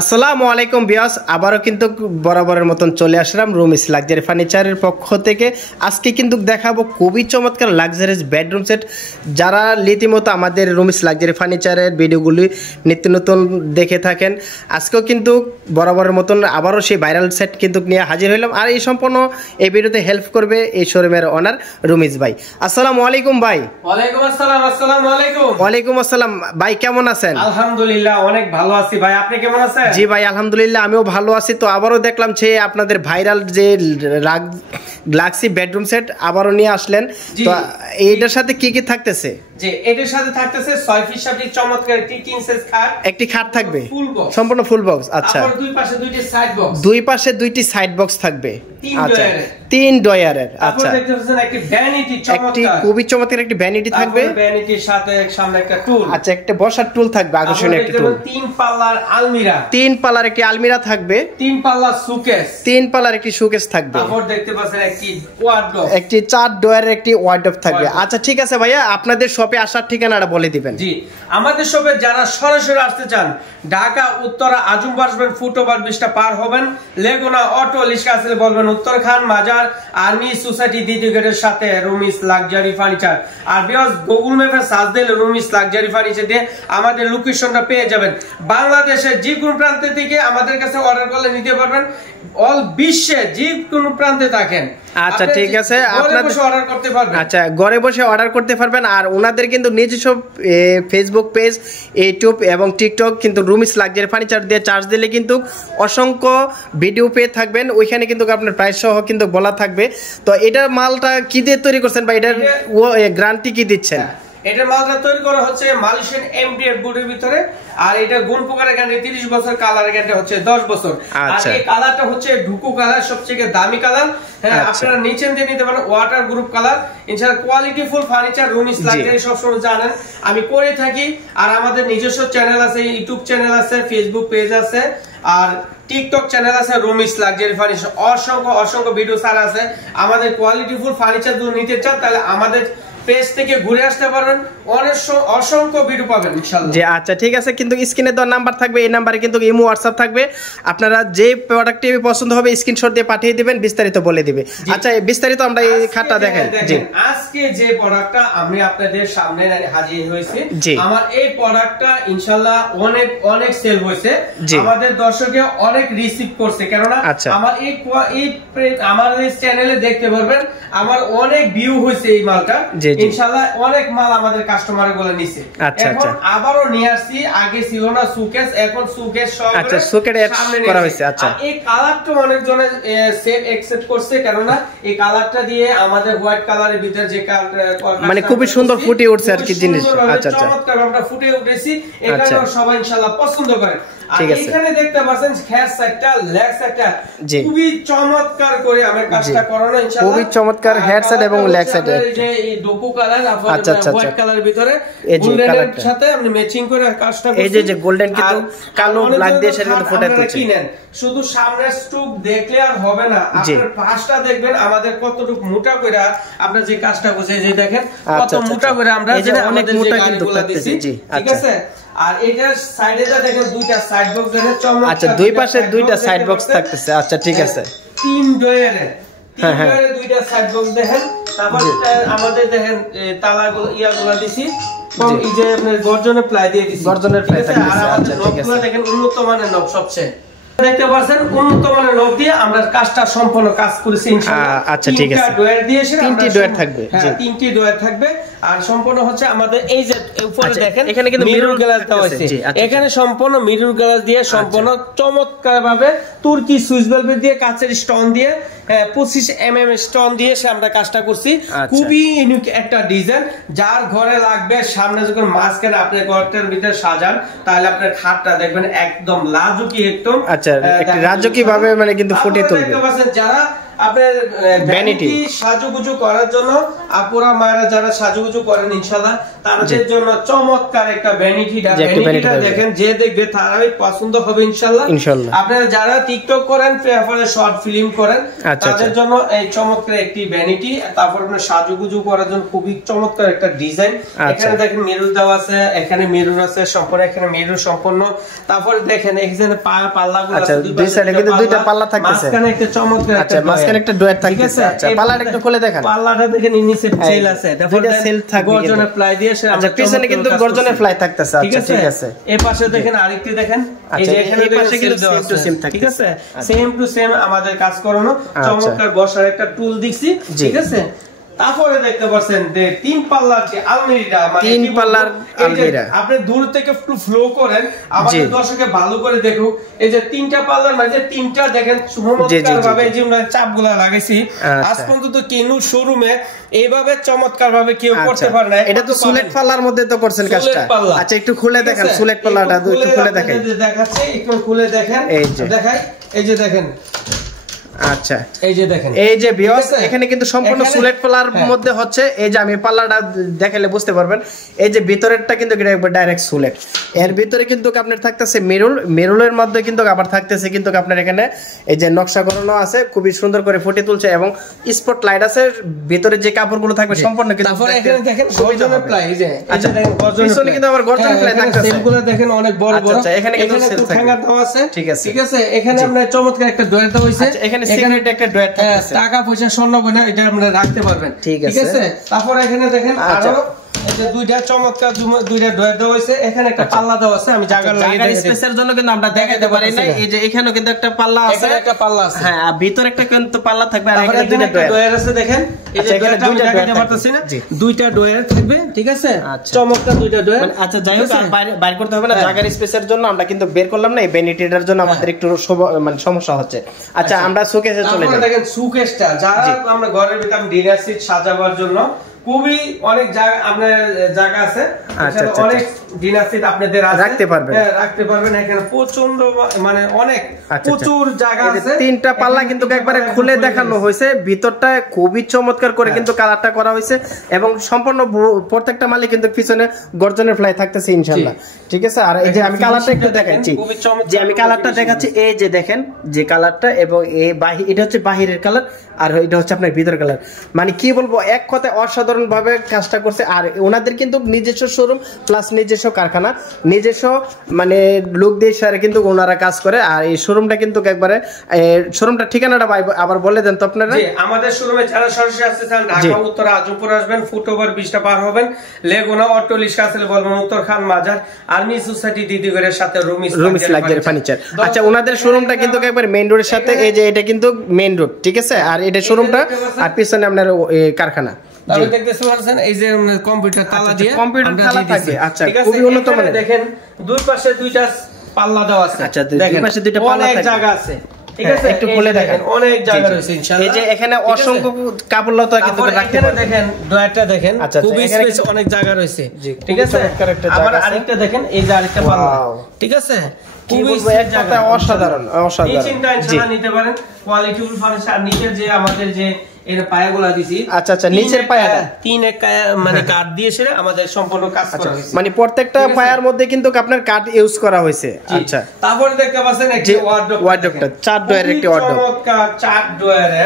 আসসালামু আলাইকুম বিয়াস, আবারও কিন্তু বরাবরের মতন চলে আসলাম রুমিস লাক্সারি ফার্নিচারের পক্ষ থেকে। আজকে কিন্তু দেখাবো খুবই চমৎকার লাক্সারিয়াস বেডরুম সেট। যারা রীতিমতো আমাদের রুমিস লাক্সারি ফার্নিচারের ভিডিওগুলি নিত্য নতুন দেখে থাকেন, আজকেও কিন্তু বরাবরের মতন আবারও সেই ভাইরাল সেট কিন্তু নিয়ে হাজির হইলাম। আর এই সম্পূর্ণ এই ভিডিওতে হেল্প করবে এই শোরুমের ওনার রুমিস ভাই। আসসালামু আলাইকুম ভাই। ওয়ালাইকুম আসসালাম। আসসালামু আলাইকুম। ওয়ালাইকুম আসসালাম ভাই, কেমন আছেন? আলহামদুলিল্লাহ অনেক ভালো আছি ভাই, আপনি কেমন আছেন? জি ভাই আলহামদুলিল্লাহ আমিও ভালো আছি। তো আবারও দেখলাম যে আপনাদের ভাইরাল যে গ্লাক্সি বেডরুম সেট আবারও নিয়ে আসলেন, তো এইটার সাথে কি কি থাকতেছে? যে এটার সাথে থাকতেছে 6 ফিট সাইজ চমৎকার একটি কিং সাইজ খাট, একটি খাট থাকবে ফুল বক্স, সম্পূর্ণ ফুল বক্স। আচ্ছা, আর দুই পাশে দুইটি সাইড বক্স, দুই পাশে দুইটি সাইড বক্স থাকবে। আচ্ছা, 3 ডয়ারের। আচ্ছা, দেখতে পাচ্ছেন একটি ভ্যানিটি চমৎকার, একটি খুবই চমৎকার একটি ভ্যানিটি থাকবে। ভ্যানিটির সাথে সামনে একটা টুল। আচ্ছা, একটা বসার টুল থাকবে, আকর্ষণীয় একটা টুল। 3 পাল্লার আলমিরা, 3 পাল্লার একটি আলমিরা থাকবে। 3 পাল্লার সুকেস, 3 পাল্লার একটি শোকেস থাকবে। তারপর দেখতে পাচ্ছেন একটি ওয়ার্ডরোব, একটি 4 ডয়ারের একটি ওয়ার্ডরোব থাকবে। আচ্ছা ঠিক আছে ভাইয়া, আপনাদের শপে আসার ঠিকানাটা বলে দিবেন। জি, আমাদের শপে যারা সরাসরি আসতে চান, ঢাকা উত্তরা আজম আসবেন, ফুটওভার 20টা পার হবেন, লেগুনা অটো লিস্কা আসলে বলবেন উত্তরখান মাজার আর্মি সোসাইটি দ্বিতীয় গেটের সাথে রুমিস লাক্সারি ফার্নিচার। আর বিকজ গুগল ম্যাপে সার্চ দিলে রুমিস লাক্সারি ফার্নিচার দিয়ে আমাদের লোকেশনটা পেয়ে যাবেন। বাংলাদেশের যে কোনো প্রান্ত থেকে আমাদের কাছে অর্ডার করলে নিতে পারবেন, অল বিশ্বে যে কোনো প্রান্তে থাকেন। আচ্ছা ঠিক আছে, আপনারা অর্ডার করতে পারবেন। আচ্ছা, ঘরে বসে অর্ডার করতে পারবেন। আর ওনাদের কিন্তু নিজস্ব ফেসবুক পেজ, ইউটিউব এবং টিকটক কিন্তু রুমিস লাক্সারি ফার্নিচার দিয়ে চার্জ দিলে কিন্তু অসংখ্য ভিডিও পেয়ে থাকবেন। ওইখানে কিন্তু আপনার প্রাইস সহ কিন্তু বলা থাকবে। তো এটার মালটা কি দিয়ে তৈরি করছেন বা এটার গ্যারান্টি কি দিচ্ছেন? এটার মালটা তৈরি করা হচ্ছে মালয়েশিয়ান এমডিএফ বোর্ডের ভিতরে। আর এটা গুণ প্রকারের গ্যারান্টি 30 বছর, কালারের গ্যারান্টি হচ্ছে 10 বছর। আর এই কালারটা হচ্ছে ঢুকু কালার, সবচেয়ে দামি কালার। হ্যাঁ, আপনারা নিচে দিয়ে নিতে পারেন ওয়াটার গ্রুপ কালার। ইনশাআল্লাহ কোয়ালিটি ফুল ফার্নিচার রুমিস লাক্সারি সবসময় জানেন আমি করে থাকি। আর আমাদের নিজস্ব চ্যানেল আছে, ইউটিউব চ্যানেল আছে, ফেসবুক পেজ আছে, আর টিকটক চ্যানেল আছে রুমিস লাক্সারি ফার্নিচার। অসংখ্য ভিডিও সার আছে। আমাদের কোয়ালিটি ফুল ফার্নিচার যদি নিতে চান তাহলে আমাদের পেজ থেকে ঘুরে আসতে পারেন, অসংখ্য ভিডিও পাবেন ইনশাআল্লাহ। জি আচ্ছা ঠিক আছে, কিন্তু স্ক্রিনে দেওয়া নাম্বার থাকবে, এই নাম্বারে কিন্তু ইমো হোয়াটসঅ্যাপ থাকবে। আপনারা যে প্রোডাক্টটি পছন্দ হবে স্ক্রিনশট দিয়ে পাঠিয়ে দিবেন, বিস্তারিত বলে দিবে। আচ্ছা, বিস্তারিত আমরা এই খাটটা দেখাই। জি, আজকে যে প্রোডাক্টটা আমি আপনাদের সামনে হাজির হয়েছি, আমার এই প্রোডাক্টটা ইনশাআল্লাহ অনেক সেল হয়েছে। আমাদের দর্শকে অনেক রিসিভ করছে, কেননা আমার আমার এই চ্যানেলে দেখতে পারবেন আমার অনেক ভিউ হয়েছে এই মালটা। ইনশাআল্লাহ অনেক মাল আমাদের কাস্টমার গুলো নিছে। এখন আবারও নিয়ে আসছি, আগে ছিল না সুকেস, এখন সুকেস সব সামনে করা হয়েছে। আচ্ছা, এই কালারটা অনেক জনে সেট একসেপ্ট করছে, কেননা এই কালারটা দিয়ে আমাদের হোয়াইট কালারের ভিতরে যে মানে খুবই সুন্দর ফুটে উঠছে আর কি জিনিস। আচ্ছা আচ্ছা, চমৎকার আমরা ফুটে উঠেছি, এখানে সবাই ইনশাআল্লাহ পছন্দ করে। ঠিক আছে, এখানে দেখতে পাচ্ছেন খের সাইডটা, লেগ সাইডটা খুবই চমৎকার করে আমরা কাজটা করানো ইনশাআল্লাহ। খুবই চমৎকার হেড সাইড এবং লেগ সাইড, যে এই ডোকো কালার আপনাদের হোয়াইট কালারের ভিতরে গোল্ডেনের সাথে আপনি ম্যাচিং করে কাজটা করছেন। এই যে গোল্ডেন কিন্তু কালো ব্ল্যাক দিয়ে সেটা কিন্তু ফুটে উঠছে। শুধু সামনের স্টুক দেখলে আর হবে না, আপনার পাশটা দেখবেন আমাদের কতটুকু মোটা করে আমরা যে কাজটা করছি। এই যে দেখেন কত মোটা করে আমরা এই যে অনেক মোটা কিন্তু দিছি। জি ঠিক আছে। আর এটার সাইডে দেখেন দুইটা সাইড বক্স দেখেন চমৎকার। আচ্ছা, দুই পাশে দুইটা সাইড বক্স থাকতেছে। আচ্ছা ঠিক আছে, 3 ডয়ারে দুইটা সাইড বক্স দেখেন। তারপর আমাদের দেখেন তালাগুলো ইয়াগুলো দিছি, এই যে আপনার গর্জনের প্লাই দিয়ে দিছি, গর্জনের প্লাই থাকছে। আর আমাদের নবগুলো দেখেন উন্নত মানের নব, সবচেয়ে দেখতে পাচ্ছেন উন্নত মানের নব দিয়ে আমরা কাজটা সম্পূর্ণ কাজ করেছি ইনশাআল্লাহ। আচ্ছা ঠিক আছে, 3টা ডয়ার দিয়েছি, 3টি ডয়ার থাকবে। হ্যাঁ, 3টি ডয়ার থাকবে। আর সম্পূর্ণ হচ্ছে আমাদের এই যে উপরে দেখেন এখানে কিন্তু মিরর গ্লাস দেওয়া হয়েছে। এখানে সম্পূর্ণ মিরর গ্লাস দিয়ে সম্পূর্ণ চমৎকার ভাবে তুর্কি সুইচ ভেলভেট দিয়ে কাচের স্টোন দিয়ে 25 mm স্টোন দিয়ে আমরা কাজটা করছি। খুবই ইউনিক একটা ডিজাইন, যার ঘরে লাগবে সামনে যখন মাঝখানে আপনি ঘরটার ভিতরে সাজান তাহলে আপনার খাটটা দেখবেন একদম লাজুকি, একদম আচ্ছা একটা রাজকীয় ভাবে মানে কিন্তু ফুটে তুলবে। দেখতে পাচ্ছেন যারা আপনার ভ্যানিটি সাজুগুজু করার জন্য আপুরা মায়েরা যারা সাজুগুজু করেন ইনশাআল্লাহ তাদের জন্য চমৎকার একটা ভ্যানিটিটা দেখেন, যে দেখবে তারাই পছন্দ হবে ইনশাআল্লাহ। আপনারা যারা টিকটক করেন, তারপরে শর্ট ফিল্ম করেন, তাদের জন্য এই চমৎকার একটি ভ্যানিটি। তারপর আপনার সাজুগুজু করার জন্য খুবই চমৎকার একটা ডিজাইন। এখানে দেখেন মিরর দেওয়া আছে, এখানে মিরর আছে সম্পূর্ণ, এখানে মিরর সম্পূর্ণ। তারপরে দেখেন এখানে পাল্লাগুলো আছে, দুই সাইডে কিন্তু দুইটা পাল্লা থাকতেছে, মাঝখানে একটা চমৎকার একটা মাঝখানে একটা ডুয়ার থাকতেছে। আচ্ছা পাল্লাটা একটু খুলে দেখেন, পাল্লাটা দেখেন নিচে সেল আছে, তারপরে সেল থাকবে গর্জনের প্লাই দিয়ে। আচ্ছা পিছনে কিন্তু গর্জনের ফ্লাই থাকতেছে। আচ্ছা ঠিক আছে, এই পাশে দেখেন আরেকটি দেখেন, এই যে এখানে পাশে কিন্তু সেম টু সেম থাকে, ঠিক আছে, সেম টু সেম আমাদের কাজ করানো। চমৎকার বসার একটা টুল দিছি, ঠিক আছে। তারপরে দেখতে পাচ্ছেন যে তিন পাল্লার যে আলমিরা, মানে তিন পাল্লার আলমিরা আপনি দূর থেকে একটু ফ্লো করেন, আমাদের দর্শকে ভালো করে দেখুক। এই যে তিনটা পাল্লার মাঝে তিনটা দেখেন চমৎকার ভাবে যে চাপগুলো লাগাইছি। আজ পর্যন্ত কেনু শোরুমে এইভাবে চমৎকার ভাবে কেউ করতে পারে না। এটা তো সুলেট পাল্লার মধ্যে তো করছেন কাজটা। আচ্ছা একটু খুলে দেখেন সুলেট পাল্লাটা, একটু খুলে দেখেন, দেখাচ্ছি একটু খুলে দেখেন, এই যে দেখাই, এই যে দেখেন। আচ্ছা এই যে দেখেন, এই যে ভিউয়ার্স এখানে কিন্তু সম্পূর্ণ সুলেট পাল্লার মধ্যে হচ্ছে। এই যে আমি পাল্লাটা দেখালে বুঝতে পারবেন, এই যে ভিতরেরটা কিন্তু একবার ডাইরেক্ট সুলেট, এর ভিতরে কিন্তু আপনার থাকতেছে মেরুল, মেরুলের মধ্যে কিন্তু আবার থাকতেছে কিন্তু আপনার এখানে এই যে নকশা করানো আছে, খুবই সুন্দর করে ফুটে তুলছে এবং স্পট লাইট আছে। ভিতরে যে কাপড়গুলো থাকবে সম্পূর্ণ কিন্তু তারপরে এখানে দেখেন গর্জনের প্লাই, এই যে আচ্ছা দেখেন গর্জনের পিছনে কিন্তু আবার গর্জন প্লাই থাকতেছে, সেলগুলো দেখেন অনেক বড় বড়। আচ্ছা এখানে কিন্তু সেল থাকে, হ্যাঙ্গার দেওয়া আছে, ঠিক আছে, ঠিক আছে। এখানে আমরা চমৎকার একটা ডয়ার দেওয়া হইছে, এখানে সিগারেট একটা ডয়ার থাকতেছে, টাকা পয়সা স্বর্ণ গয়না এটা আমরা রাখতে পারবেন, ঠিক আছে। তারপর এখানে দেখেন আরো এই যে দুইটা চমৎকার দুইটা ডয়ার দেওয়া হইছে, এখানে একটা পাল্লা দেওয়া আছে। আমি জায়গা লাগিয়ে স্পেসের জন্য কিন্তু আমরা দেখাতে পারি না। এই যে এখানেও কিন্তু একটা পাল্লা আছে, এখানে একটা পাল্লা আছে, হ্যাঁ আর ভিতরে একটা কিন্তু পাল্লা থাকবে, আর এখানে দুইটা ডয়ার আছে দেখেন। এই যে ডয়ারটা আমি দেখাতে পারতেছি না, দুইটা ডয়ার থাকবে, ঠিক আছে, চমৎকার দুইটা ডয়ার। আচ্ছা যাই হোক বাইরে করতে হবে না, জায়গার স্পেসের জন্য আমরা কিন্তু বের করলাম না, এই ভ্যানিটিটার জন্য আমাদের একটু মানে সমস্যা হচ্ছে। আচ্ছা আমরা সুকেসে চলে যাই। দেখেন সুকেসটা যারা আমরা ঘরের ভিতরে ডিনার সিট সাজাবার জন্য খুবই অনেক জায়গা আপনার জায়গা আছে, অনেক ডিনার সিট আপনাদের রাখতে পারবেন, রাখতে পারবেন। এখানে প্রচন্ড মানে অনেক প্রচুর জায়গা আছে। তিনটা পাল্লা কিন্তু একবারে খুলে দেখানো হয়েছে, ভিতরটা খুবই চমৎকার করে কিন্তু কালারটা করা হয়েছে এবং সম্পূর্ণ প্রত্যেকটা মালে কিন্তু পিছনে গর্জনের ফ্লাই থাকতেছে ইনশাআল্লাহ, ঠিক আছে। আর এই যে আমি কালারটা একটু দেখাচ্ছি, যে আমি কালারটা দেখাচ্ছি, এই যে দেখেন যে কালারটা, এবং এই এটা হচ্ছে বাহিরের কালার আর এটা হচ্ছে আপনার ভিতরের কালার। মানে কি বলবো, এক কথায় অসাধারণ ভাবে কাজটা করছে। আর ওনাদের কিন্তু নিজস্ব শোরুম প্লাস নিজস্ব কারখানা, নিজস্ব মানে লোক দিয়ে সারে কিন্তু ওনারা কাজ করে। আর এই শোরুমটা কিন্তু একবারে, শোরুমটা ঠিকানাটা আবার বলে দেন তো আপনারা। আমাদের শোরুমে যারা সরাসরি আসতে চান, ঢাকা উত্তর আজমপুর আসবেন, ফুটওভার 20টা পার হবেন, লেগুনা অটো রিক্সা আসলে বলবেন উত্তর খান মাজার আর্মি সোসাইটি দিদিগরের সাথে রুমিস লাক্সারি ফার্নিচার। আচ্ছা ওনাদের শোরুমটা কিন্তু একবার মেইন রোডের সাথে, এই যে এটা কিন্তু মেইন রোড, ঠিক আছে। আর এটা শোরুমটা আর পিছনে আপনার কারখানা। তাহলে দেখতেছেন পাচ্ছেন এই যে কম্পিউটার তালা দিয়ে, কম্পিউটার তালা থাকবে। আচ্ছা খুবই উন্নত মানের। দেখেন দুই পাশে দুইটা পাল্লা দেওয়া আছে, আচ্ছা দুই পাশে দুইটা পাল্লা থাকে, অনেক জায়গা আছে, ঠিক আছে। একটু খুলে দেখেন, অনেক জায়গা রয়েছে ইনশাআল্লাহ। এই যে এখানে অসংখ্য কাপড় লতা কিন্তু রাখতে পারেন। দেখেন ডয়ারটা দেখেন, খুবই স্পেস, অনেক জায়গা রয়েছে, ঠিক আছে। আবার আরেকটা দেখেন, এই যে আরেকটা পাল্লা, ঠিক আছে। খুবই এক কথা অসাধারণ, অসাধারণ। এই চিন্তা ইনশাআল্লাহ নিতে পারেন। কোয়ালিটিফুল ফার্নিচার, নিচের যে আমাদের যে এর পায়াগুলা দিছি, আচ্ছা আচ্ছা নিচের পায়াটা তিন এক মানে কাঠ দিয়ে সেটা আমাদের সম্পূর্ণ কাজ করা হয়েছে, মানে প্রত্যেকটা পায়ার মধ্যে কিন্তু আপনার কাঠ ইউজ করা হয়েছে। আচ্ছা তারপরে দেখতে পাচ্ছেন একটি ওয়ার্ডরোবটা, চার ডয়ারের একটি ওয়ার্ডরোব, চমৎকার চার ডয়ারে,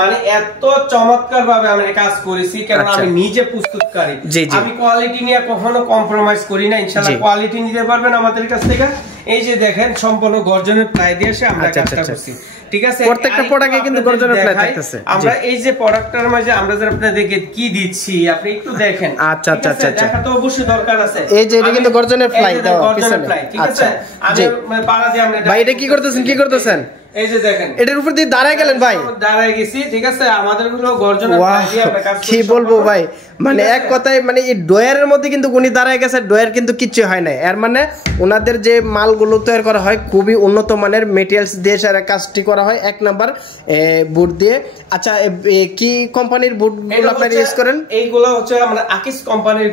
মানে এত চমৎকার ভাবে আমি কাজ করেছি কারণ আমি নিজে প্রস্তুতকারী, আমি কোয়ালিটি নিয়ে কখনো কম্প্রোমাইজ করি না। ইনশাআল্লাহ কোয়ালিটি নিতে পারবেন আমাদের কাছ থেকে। এই যে দেখেন সম্পূর্ণ গর্জনের প্লাই দিয়ে আমরা কাজটা করছি, ঠিক আছে। প্রত্যেকটা প্রোডাক্টে কিন্তু গর্জনের প্লাই থাকতেছে। আমরা এই যে প্রোডাক্টটার মাঝে আমরা যারা আপনাদেরকে কি দিচ্ছি আপনি একটু দেখেন। আচ্ছা আচ্ছা আচ্ছা দেখা তো অবশ্যই দরকার আছে। এই যে এটা কিন্তু গর্জনের প্লাই দাও পিছনে, ঠিক আছে। আমি পাড়া দিয়ে আমরা ভাই এটা কি করতেছেন, কি করতেছেন? এই যে দেখেন এটার উপর দিয়ে দাঁড়ায় গেলেন ভাই, দাঁড়ায় গেছি, ঠিক আছে। আমাদের গুলো গর্জনের প্লাই দিয়ে আমরা কাজ কি বলবো ভাই, মানে এক কথায় মানে এই ডয়ারের মধ্যে কিন্তু উনি দাঁড়ায় গেছে, ডয়ার কিন্তু কিচ্ছু হয় না। এর মানে ওনাদের যে মালগুলো তৈরি করা হয় খুবই উন্নত মানের মেটেরিয়ালস দিয়ে সারা কাজটি করা হয়, এক নাম্বার বুট দিয়ে। আচ্ছা কি কোম্পানির বুটগুলো আপনারা ইউজ করেন? এইগুলো হচ্ছে আমরা আকিস কোম্পানির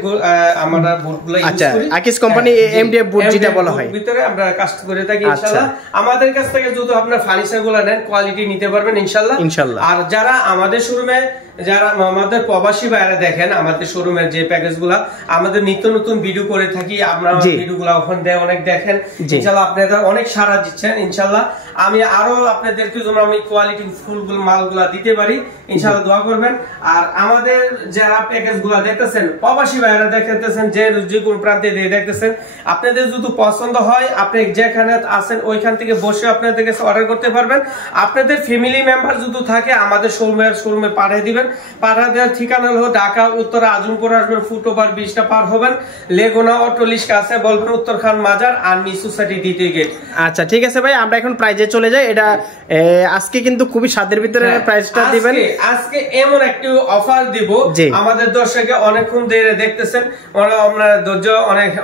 আমরা বুটগুলো ইউজ করি। আচ্ছা আকিস কোম্পানি এমডিএফ বুট যেটা বলা হয় ভিতরে আমরা কাজ করে থাকি ইনশাআল্লাহ। আমাদের কাছ থেকে যদি আপনারা ফার্নিচার গুলো নেন কোয়ালিটি নিতে পারবেন ইনশাআল্লাহ। আর যারা আমাদের শোরুমে যারা আমাদের প্রবাসী ভাইরা দেখেন আমাদের শোরুমের যে প্যাকেজগুলো আমাদের নিত্য নতুন ভিডিও করে থাকি, আপনারা ভিডিওগুলো ওখানে অনেক দেখেন ইনশাআল্লাহ, আপনারা অনেক সাড়া দিচ্ছেন ইনশাআল্লাহ। আমি আরো আপনাদেরকে জন্য আমি কোয়ালিটি ফুলগুলো মালগুলা দিতে পারি ইনশাআল্লাহ, দোয়া করবেন। আর আমাদের যারা প্যাকেজগুলো দেখতেছেন প্রবাসী ভাইরা দেখতেছেন, যে কোন প্রান্তে দিয়ে দেখতেছেন, আপনাদের যদি পছন্দ হয় আপনি যেখানে আছেন ওইখান থেকে বসে আপনাদের কাছে অর্ডার করতে পারবেন। আপনাদের ফ্যামিলি মেম্বার যদি থাকে আমাদের শোরুমে পাঠিয়ে দিবেন। পাঠা দেওয়ার ঠিকানা হলো ঢাকা উত্তরা আজমপুর আসবেন, ফুটওভার 20টা পার হবেন, লেগুনা অটোলিশ কাছে বলবেন উত্তরখান মাজার আর্মি সোসাইটি দ্বিতীয় গেট। আচ্ছা ঠিক আছে ভাই, আমরা এখন প্রাইজে চলে যাই। এটা আজকে কিন্তু খুবই স্বাদের ভিতরে প্রাইসটা দিবেন। আজকে এমন একটি অফার দিব আমাদের দর্শকে অনেকক্ষণ ধরে দেখতেছেন, আপনারা ধৈর্য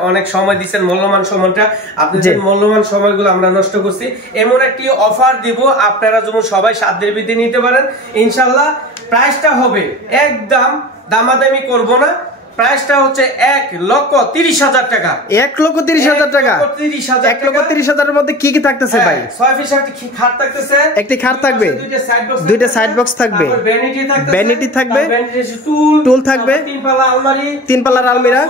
অনেক সময় দিচ্ছেন, মূল্যবান সময়টা আপনাদের মূল্যবান সময়গুলো আমরা নষ্ট করছি। এমন একটি অফার দিব আপনারা যেমন সবাই সাধ্যের ভিতরে নিতে পারেন ইনশাআল্লাহ। প্রাইসটা হবে একদম দামাদামি করব না, প্রাইসটা হচ্ছে 1,30,000 টাকা। 1,30,000 টাকা। 1,30,000 এর মধ্যে কি কি থাকতেছে ভাই? 6 পিস একটি খাট থাকতেছে, একটি খাট থাকবে, দুইটা সাইড বক্স থাকবে, ভ্যানিটি থাকবে, টুল থাকবে, 3 পাল্লা আলমারি, 3 পাল্লার আলমিরা,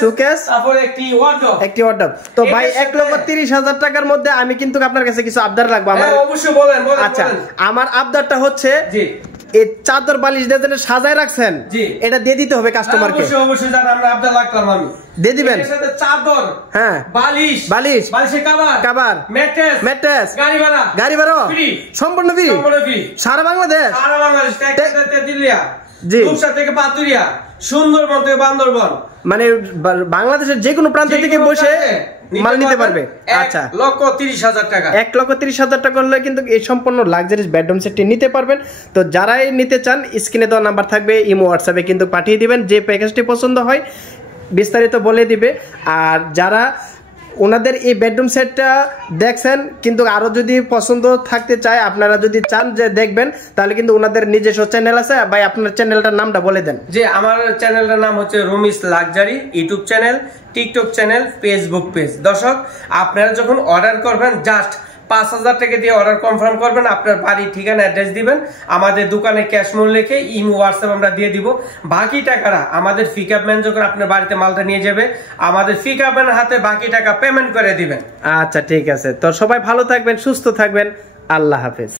শোকেস, তারপর একটি ওয়ার্ডরোব। তো ভাই 1,30,000 টাকার মধ্যে আমি কিন্তু আপনার কাছে কিছু আবদার রাখবো। আমার অবশ্যই বলেন। আচ্ছা, আমার আবদারটা হচ্ছে এই চাদর বালিশ দিয়ে সাজায় রাখছেন, এটা দিয়ে দিতে হবে কাস্টমারকে। অবশ্যই জান, আমরা আবদার রাখলাম, আমি দিয়ে দিবেন। এর সাথে চাদর, হ্যাঁ, বালিশের কভার, ম্যাট্রেস, গাড়ি ভাড়া ফ্রি, সম্পূর্ণ ফ্রি সারা বাংলাদেশ। দিল্লিয়া, জি, রূপসা থেকে পাতুরিয়া, সুন্দরবন থেকে বান্দরবন, মানে বাংলাদেশের যে কোনো প্রান্ত থেকে বসে মাল নিতে পারবে। আচ্ছা, 1,30,000 টাকা। 1,30,000 টাকা হলে কিন্তু এই সম্পূর্ণ লাক্সারিয়াস বেডরুম সেটটি নিতে পারবেন। তো যারাই নিতে চান স্ক্রিনে দেওয়া নাম্বার থাকবে, ইমো হোয়াটসঅ্যাপে কিন্তু পাঠিয়ে দিবেন। যে প্যাকেজটি পছন্দ হয় বিস্তারিত বলে দিবে। আর যারা ওনাদের এই বেডরুম সেটটা দেখছেন কিন্তু আরো যদি পছন্দ থাকতে চায়, আপনারা যদি চান যে দেখবেন, তাহলে কিন্তু ওনাদের নিজস্ব চ্যানেল আছে। ভাই আপনার চ্যানেলটার নামটা বলে দেন। যে আমার চ্যানেলটার নাম হচ্ছে Rumi's luxury, YouTube channel, TikTok channel, Facebook page. দর্শক, আপনারা যখন অর্ডার করবেন জাস্ট 5,000 টাকা দিয়ে অর্ডার কনফার্ম করবেন, আপনার বাড়ির ঠিকানা অ্যাড্রেস দিবেন, আমাদের দোকানে ক্যাশ মূল্য লিখে ইমো হোয়াটসঅ্যাপ আমরা দিয়ে দিব। বাকি টাকাটা আমাদের পিকআপ ম্যান যখন আপনার বাড়িতে মালটা নিয়ে যাবে, আমাদের পিকআপ ম্যানের হাতে বাকি টাকা পেমেন্ট করে দিবেন। আচ্ছা ঠিক আছে, তো সবাই ভালো থাকবেন, সুস্থ থাকবেন, আল্লাহ হাফেজ।